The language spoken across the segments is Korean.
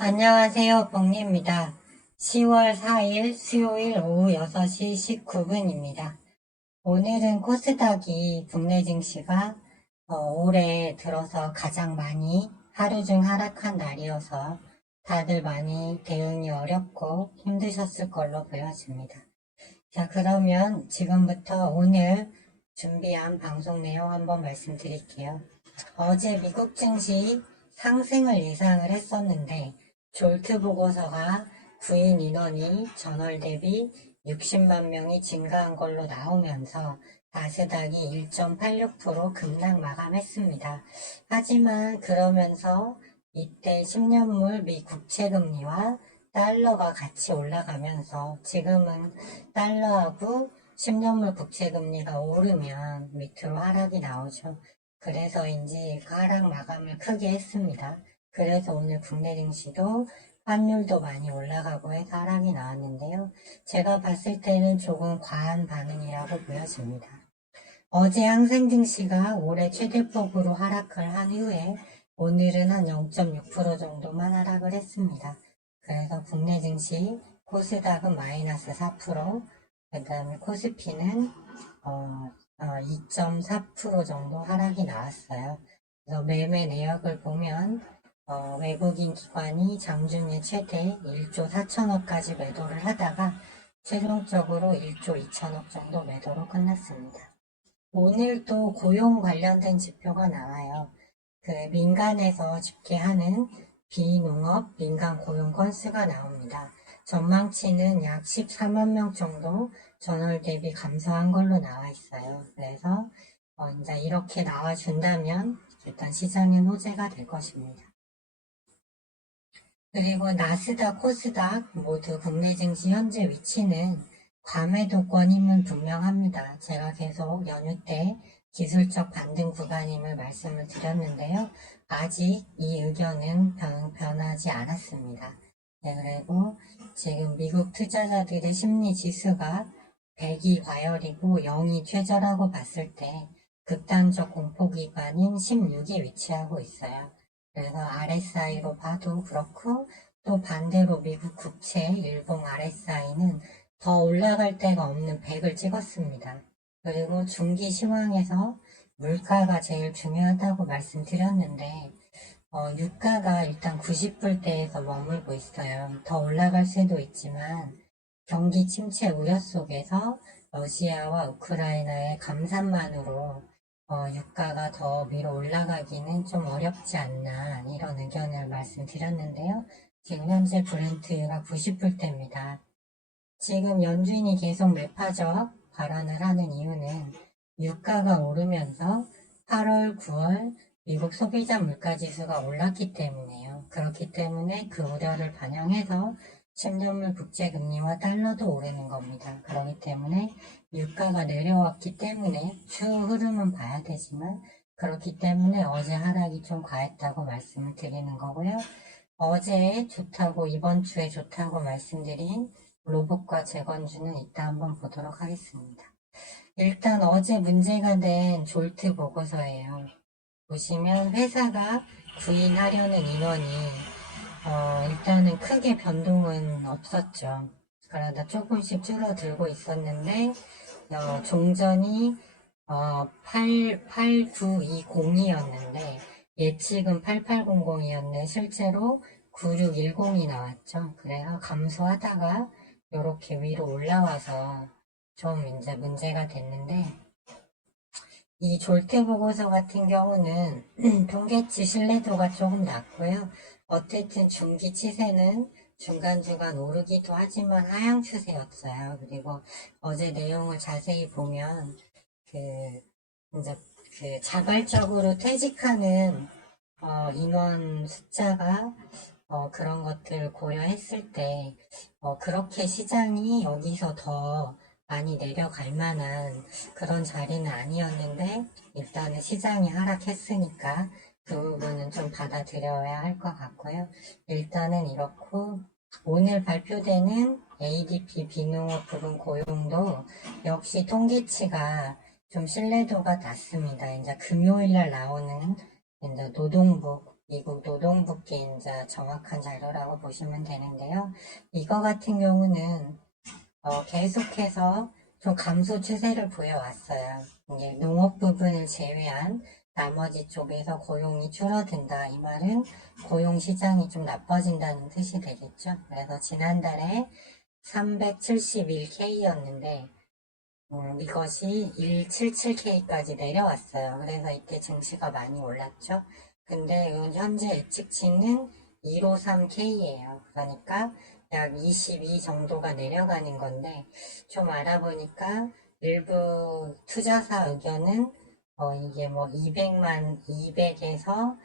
안녕하세요. 뽕리입니다. 10월 4일 수요일 오후 6시 19분입니다. 오늘은 코스닥이 국내 증시가 올해 들어서 가장 많이 하루 중 하락한 날이어서 다들 많이 대응이 어렵고 힘드셨을 걸로 보여집니다. 자, 그러면 지금부터 오늘 준비한 방송 내용 한번 말씀드릴게요. 어제 미국 증시 상승을 예상을 했었는데 졸트 보고서가 구인 인원이 전월 대비 60만 명이 증가한 걸로 나오면서 나스닥이 1.86% 급락 마감했습니다. 하지만 그러면서 이때 10년물 미 국채금리와 달러가 같이 올라가면서 지금은 달러하고 10년물 국채금리가 오르면 밑으로 하락이 나오죠. 그래서인지 하락 마감을 크게 했습니다. 그래서 오늘 국내 증시도 환율도 많이 올라가고 해서 하락이 나왔는데요. 제가 봤을 때는 조금 과한 반응이라고 보여집니다. 어제 항생 증시가 올해 최대폭으로 하락을 한 후에 오늘은 한 0.6% 정도만 하락을 했습니다. 그래서 국내 증시 코스닥은 마이너스 4%, 그 다음에 코스피는 2.4% 정도 하락이 나왔어요. 그래서 매매 내역을 보면 외국인 기관이 장중에 최대 1조 4천억까지 매도를 하다가 최종적으로 1조 2천억 정도 매도로 끝났습니다. 오늘 또 고용 관련된 지표가 나와요. 그 민간에서 집계하는 비농업 민간 고용 건수가 나옵니다. 전망치는 약 14만 명 정도 전월 대비 감소한 걸로 나와 있어요. 그래서 이제 이렇게 나와준다면 일단 시장엔 호재가 될 것입니다. 그리고 나스닥, 코스닥 모두 국내 증시 현재 위치는 과매도권임은 분명합니다. 제가 계속 연휴 때 기술적 반등 구간임을 말씀을 드렸는데요. 아직 이 의견은 변하지 않았습니다. 네, 그리고 지금 미국 투자자들의 심리 지수가 100이 과열이고 0이 최저라고 봤을 때 극단적 공포 기반인 16에 위치하고 있어요. 그래서 RSI로 봐도 그렇고 또 반대로 미국 국채 일봉 RSI는 더 올라갈 데가 없는 100을 찍었습니다. 그리고 중기 시황에서 물가가 제일 중요하다고 말씀드렸는데 유가가 일단 90불대에서 머물고 있어요. 더 올라갈 수도 있지만 경기 침체 우려 속에서 러시아와 우크라이나의 감산만으로 유가가 더 위로 올라가기는 좀 어렵지 않나 이런 의견을 말씀드렸는데요. 지금 현재 브렌트가 90불대입니다. 지금 연준이 계속 매파적 발언을 하는 이유는 유가가 오르면서 8월, 9월 미국 소비자 물가지수가 올랐기 때문에요. 그렇기 때문에 그 우려를 반영해서 10년물 국제금리와 달러도 오르는 겁니다. 그렇기 때문에 유가가 내려왔기 때문에 추후 흐름은 봐야 되지만 그렇기 때문에 어제 하락이 좀 과했다고 말씀을 드리는 거고요. 어제 좋다고 이번 주에 좋다고 말씀드린 로봇과 재건주는 이따 한번 보도록 하겠습니다. 일단 어제 문제가 된 졸트 보고서예요. 보시면 회사가 구인하려는 인원이 일단은 크게 변동은 없었죠. 그러다 조금씩 줄어들고 있었는데 종전이 8920이었는데 예측은 8800이었는데 실제로 9610이 나왔죠. 그래서 감소하다가 이렇게 위로 올라와서 좀 이제 문제가 됐는데 이 졸트 보고서 같은 경우는 통계치 신뢰도가 조금 낮고요. 어쨌든 중기 치세는 중간중간 오르기도 하지만 하향 추세였어요. 그리고 어제 내용을 자세히 보면 이제 자발적으로 퇴직하는 인원 숫자가 그런 것들을 고려했을 때 그렇게 시장이 여기서 더 많이 내려갈 만한 그런 자리는 아니었는데 일단은 시장이 하락했으니까 그 부분은 좀 받아들여야 할 것 같고요. 일단은 이렇고 오늘 발표되는 ADP 비농업 부분 고용도 역시 통계치가 좀 신뢰도가 낮습니다. 이제 금요일날 나오는 이제 노동부 미국 노동부께 이제 정확한 자료라고 보시면 되는데요. 이거 같은 경우는 계속해서 좀 감소 추세를 보여왔어요. 이제 농업 부분을 제외한 나머지 쪽에서 고용이 줄어든다. 이 말은 고용 시장이 좀 나빠진다는 뜻이 되겠죠. 그래서 지난달에 371K였는데 이것이 177K까지 내려왔어요. 그래서 이때 증시가 많이 올랐죠. 근데 현재 예측치는 253K예요. 그러니까 약 22 정도가 내려가는 건데 좀 알아보니까 일부 투자사 의견은 이게 뭐 200만 200에서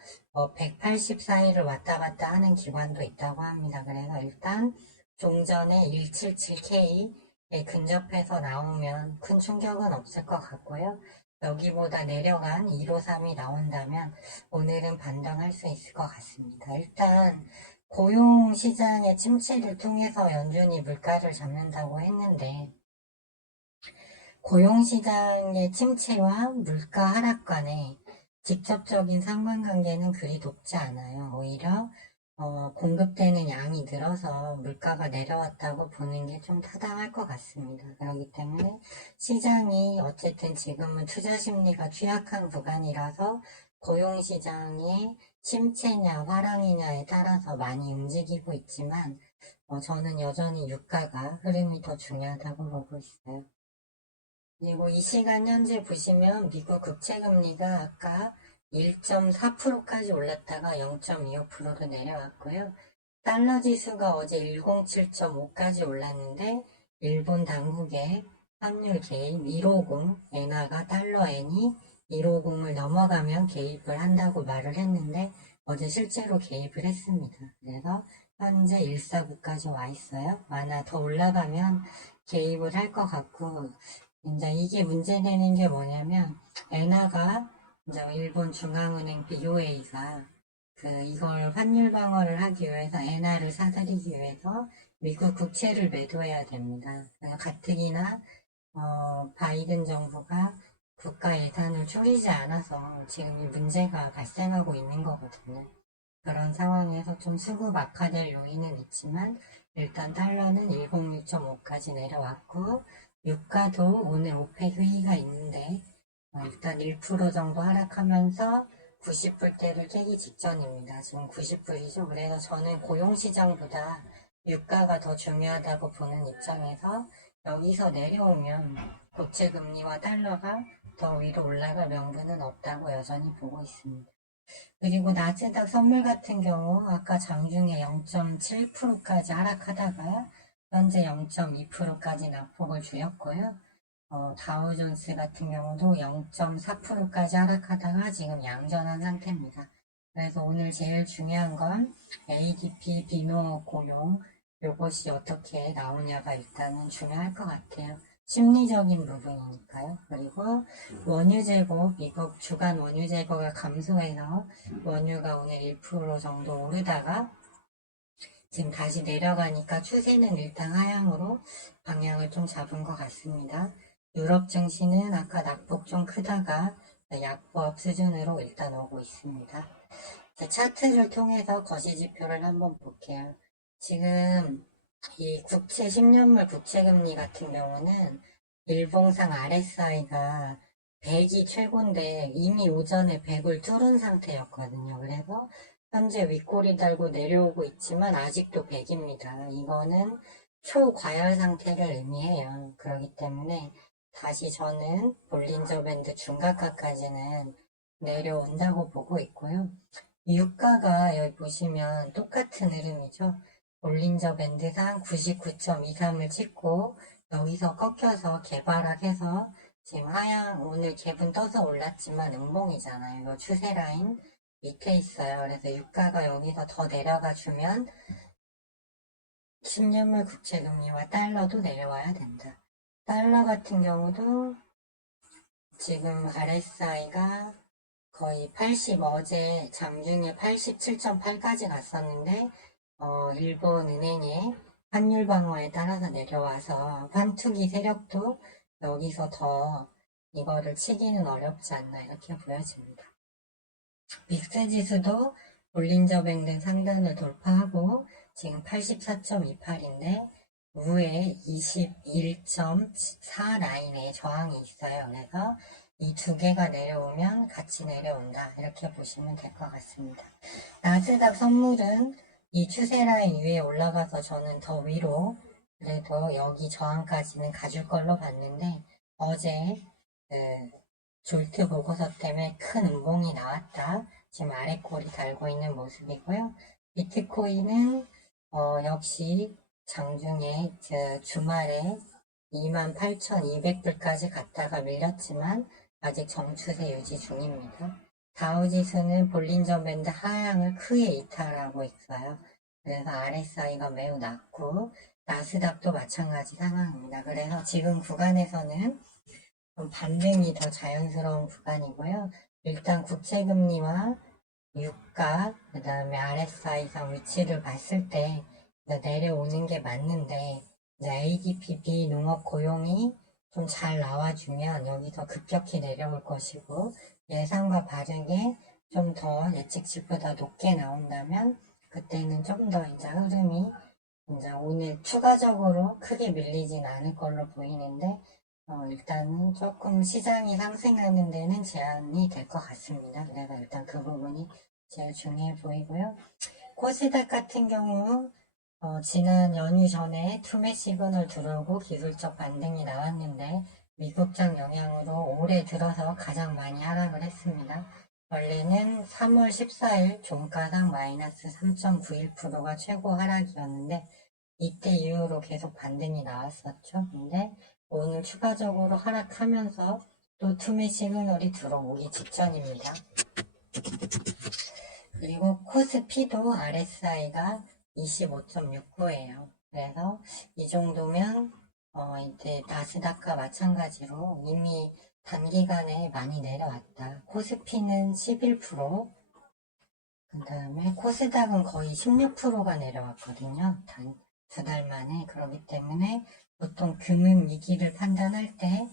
180 사이를 왔다 갔다 하는 기관도 있다고 합니다. 그래서 일단 종전에 177K에 근접해서 나오면 큰 충격은 없을 것 같고요. 여기보다 내려간 153이 나온다면 오늘은 반등할 수 있을 것 같습니다. 일단 고용시장의 침체를 통해서 연준이 물가를 잡는다고 했는데 고용시장의 침체와 물가 하락 간의 직접적인 상관관계는 그리 높지 않아요. 오히려 공급되는 양이 늘어서 물가가 내려왔다고 보는 게 좀 타당할 것 같습니다. 그렇기 때문에 시장이 어쨌든 지금은 투자 심리가 취약한 구간이라서 고용시장의 침체냐 화랑이냐에 따라서 많이 움직이고 있지만 저는 여전히 유가가 흐름이 더 중요하다고 보고 있어요. 그리고 이 시간 현재 보시면 미국 국채금리가 아까 1.4%까지 올랐다가 0.25%로 내려왔고요. 달러 지수가 어제 107.5까지 올랐는데 일본 당국의 환율 개입 150, 엔화가 달러 엔이 150을 넘어가면 개입을 한다고 말을 했는데 어제 실제로 개입을 했습니다. 그래서 현재 149까지 와 있어요. 아마 더 올라가면 개입을 할 것 같고 이제 이게 문제되는 게 뭐냐면 엔화가 이제 일본 중앙은행 BOA가 이걸 환율 방어를 하기 위해서 엔화를 사들이기 위해서 미국 국채를 매도해야 됩니다. 가뜩이나 바이든 정부가 국가 예산을 줄이지 않아서 지금 이 문제가 발생하고 있는 거거든요. 그런 상황에서 좀 수급 악화될 요인은 있지만 일단 달러는 106.5까지 내려왔고 유가도 오늘 오펙 회의가 있는데 일단 1% 정도 하락하면서 90불대를 깨기 직전입니다. 지금 90불이죠. 그래서 저는 고용시장보다 유가가 더 중요하다고 보는 입장에서 여기서 내려오면 국채금리와 달러가 더 위로 올라갈 명분은 없다고 여전히 보고 있습니다. 그리고 나스닥 선물 같은 경우 아까 장중에 0.7%까지 하락하다가 현재 0.2%까지 낙폭을 줄였고요. 다우존스 같은 경우도 0.4%까지 하락하다가 지금 양전한 상태입니다. 그래서 오늘 제일 중요한 건 ADP 비노 고용 요것이 어떻게 나오냐가 일단은 중요할 것 같아요. 심리적인 부분이니까요. 그리고 원유 재고, 미국 주간 원유 재고가 감소해서 원유가 오늘 1% 정도 오르다가 지금 다시 내려가니까 추세는 일단 하향으로 방향을 좀 잡은 것 같습니다. 유럽 증시는 아까 낙폭 좀 크다가 약보합 수준으로 일단 오고 있습니다. 차트를 통해서 거시지표를 한번 볼게요. 지금 이 국채 10년물 국채금리 같은 경우는 일봉상 RSI가 100이 최고인데 이미 오전에 100을 뚫은 상태였거든요. 그래서 현재 윗꼬리 달고 내려오고 있지만 아직도 100입니다. 이거는 초과열 상태를 의미해요. 그렇기 때문에 다시 저는 볼린저 밴드 중각가까지는 내려온다고 보고 있고요. 유가가 여기 보시면 똑같은 흐름이죠. 볼린저 밴드상 99.23을 찍고 여기서 꺾여서 개발락해서 지금 하향 오늘 갭은 떠서 올랐지만 음봉이잖아요. 이거 추세 라인 밑에 있어요. 그래서 유가가 여기서 더 내려가 주면 10년물 국채금리와 달러도 내려와야 된다. 달러 같은 경우도 지금 RSI가 거의 80, 어제 장중에 87.8까지 갔었는데 일본 은행의 환율 방어에 따라서 내려와서 환투기 세력도 여기서 더 이거를 치기는 어렵지 않나 이렇게 보여집니다. 빅스 지수도 볼린저 밴드 상단을 돌파하고 지금 84.28인데 위에 21.4 라인에 저항이 있어요. 그래서 이 두 개가 내려오면 같이 내려온다. 이렇게 보시면 될 것 같습니다. 나스닥 선물은 이 추세 라인 위에 올라가서 저는 더 위로 그래도 여기 저항까지는 가줄 걸로 봤는데 어제 그 졸트 보고서 때문에 큰 음봉이 나왔다. 지금 아래 꼴이 달고 있는 모습이고요. 비트코인은 역시 장중에 주말에 28,200불까지 갔다가 밀렸지만 아직 정추세 유지 중입니다. 다우지수는 볼린저 밴드 하향을 크게 이탈하고 있어요. 그래서 RSI가 매우 낮고 나스닥도 마찬가지 상황입니다. 그래서 지금 구간에서는 좀 반등이 더 자연스러운 구간이고요. 일단 국채금리와 유가, 그 다음에 RSI상 위치를 봤을 때 내려오는 게 맞는데 ADP 농업 고용이 좀 잘 나와주면 여기서 급격히 내려올 것이고 예상과 다르게 좀 더 예측치보다 높게 나온다면 그때는 좀 더 이제 흐름이 이제 오늘 추가적으로 크게 밀리진 않을 걸로 보이는데 일단은 조금 시장이 상승하는 데는 제한이 될 것 같습니다. 그래서 일단 그 부분이 제일 중요해 보이고요. 코스닥 같은 경우 지난 연휴 전에 투매 시그널 들어오고 기술적 반등이 나왔는데 미국장 영향으로 올해 들어서 가장 많이 하락을 했습니다. 원래는 3월 14일 종가상 마이너스 3.91%가 최고 하락이었는데 이때 이후로 계속 반등이 나왔었죠. 근데 오늘 추가적으로 하락하면서 또 투매 시그널이 들어오기 직전입니다. 그리고 코스피도 RSI가 25.69예요. 그래서 이 정도면 이제 나스닥과 마찬가지로 이미 단기간에 많이 내려왔다. 코스피는 11%, 그 다음에 코스닥은 거의 16%가 내려왔거든요. 단 두 달 만에. 그렇기 때문에 보통 금융 위기를 판단할 때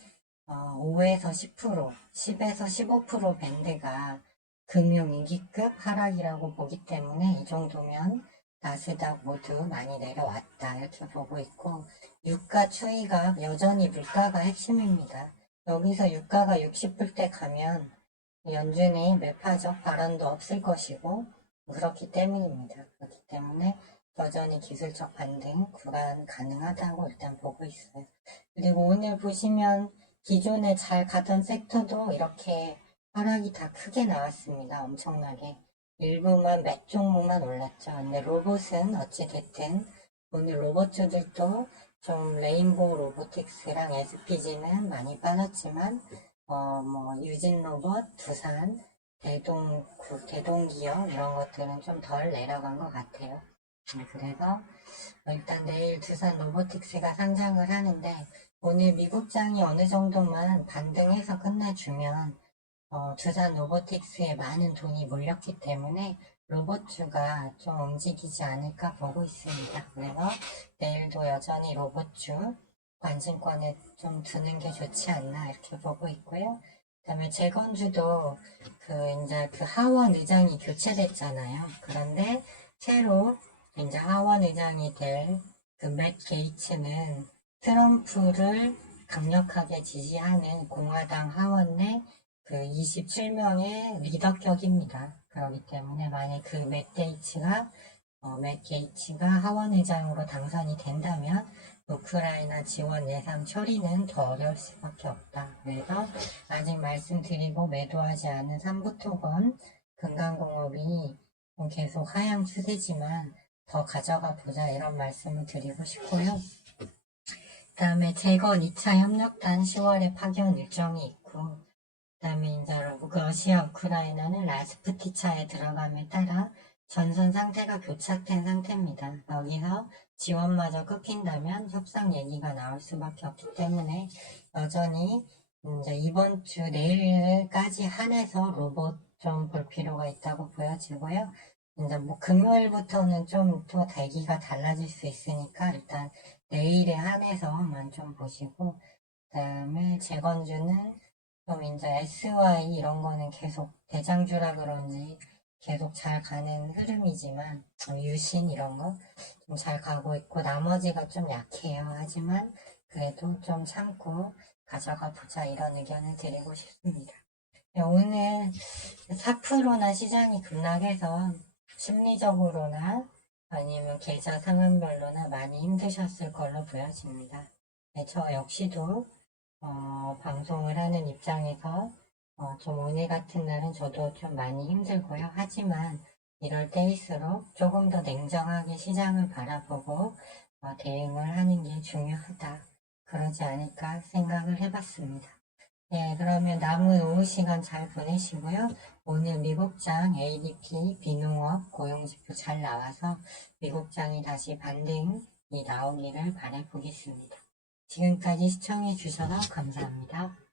5에서 10%, 10에서 15% 밴드가 금융위기급 하락이라고 보기 때문에 이 정도면 나스닥 모두 많이 내려왔다 이렇게 보고 있고 유가 추이가 여전히 물가가 핵심입니다. 여기서 유가가 60불대 가면 연준이 매파적 발언도 없을 것이고 그렇기 때문입니다. 그렇기 때문에 여전히 기술적 반등 구간 가능하다고 일단 보고 있어요. 그리고 오늘 보시면 기존에 잘 가던 섹터도 이렇게 하락이 다 크게 나왔습니다. 엄청나게. 일부만 몇 종목만 올랐죠. 근데 로봇은 어찌됐든 오늘 로봇주들도 좀 레인보우 로보틱스랑 SPG는 많이 빠졌지만 유진 로봇, 두산, 대동기업 이런 것들은 좀 덜 내려간 것 같아요. 그래서 일단 내일 두산 로보틱스가 상장을 하는데 오늘 미국장이 어느 정도만 반등해서 끝내주면 두산 로보틱스에 많은 돈이 몰렸기 때문에 로봇주가 좀 움직이지 않을까 보고 있습니다. 그래서 내일도 여전히 로봇주 관심권에 좀 두는 게 좋지 않나 이렇게 보고 있고요. 그 다음에 재건주도 이제 하원 의장이 교체됐잖아요. 그런데 새로 이제 하원 의장이 될 맷 게이츠는 트럼프를 강력하게 지지하는 공화당 하원 내 27명의 리더격입니다. 그렇기 때문에 만약 맷 게이츠가 하원 의장으로 당선이 된다면 우크라이나 지원 예산 처리는 더 어려울 수밖에 없다. 그래서 아직 말씀드리고 매도하지 않은 삼부토건 금강공업이 계속 하향 추세지만 더 가져가 보자 이런 말씀을 드리고 싶고요. 그 다음에 재건 2차 협력단 10월에 파견 일정이 있고 그 다음에 이제 러시아 우크라이나는 라스푸티차에 들어감에 따라 전선 상태가 교착된 상태입니다. 여기서 지원마저 끊긴다면 협상 얘기가 나올 수밖에 없기 때문에 여전히 이제 이번 주 내일까지 한해서 로봇 좀 볼 필요가 있다고 보여지고요. 이제 금요일부터는 좀 또 대기가 달라질 수 있으니까 일단 내일에 한해서만 좀 보시고 그 다음에 재건주는 좀 이제 SY 이런 거는 계속 대장주라 그런지 계속 잘 가는 흐름이지만 유신 이런 거 좀 잘 가고 있고 나머지가 좀 약해요. 하지만 그래도 좀 참고 가져가 보자 이런 의견을 드리고 싶습니다. 네, 오늘 4%나 시장이 급락해서 심리적으로나 아니면 계좌 상황별로나 많이 힘드셨을 걸로 보여집니다. 네, 저 역시도 방송을 하는 입장에서 좀 오늘 같은 날은 저도 좀 많이 힘들고요. 하지만 이럴 때일수록 조금 더 냉정하게 시장을 바라보고 대응을 하는 게 중요하다. 그러지 않을까 생각을 해봤습니다. 네, 그러면 남은 오후 시간 잘 보내시고요. 오늘 미국장 ADP 비농업 고용지표 잘 나와서 미국장이 다시 반등이 나오기를 바라보겠습니다. 지금까지 시청해 주셔서 감사합니다.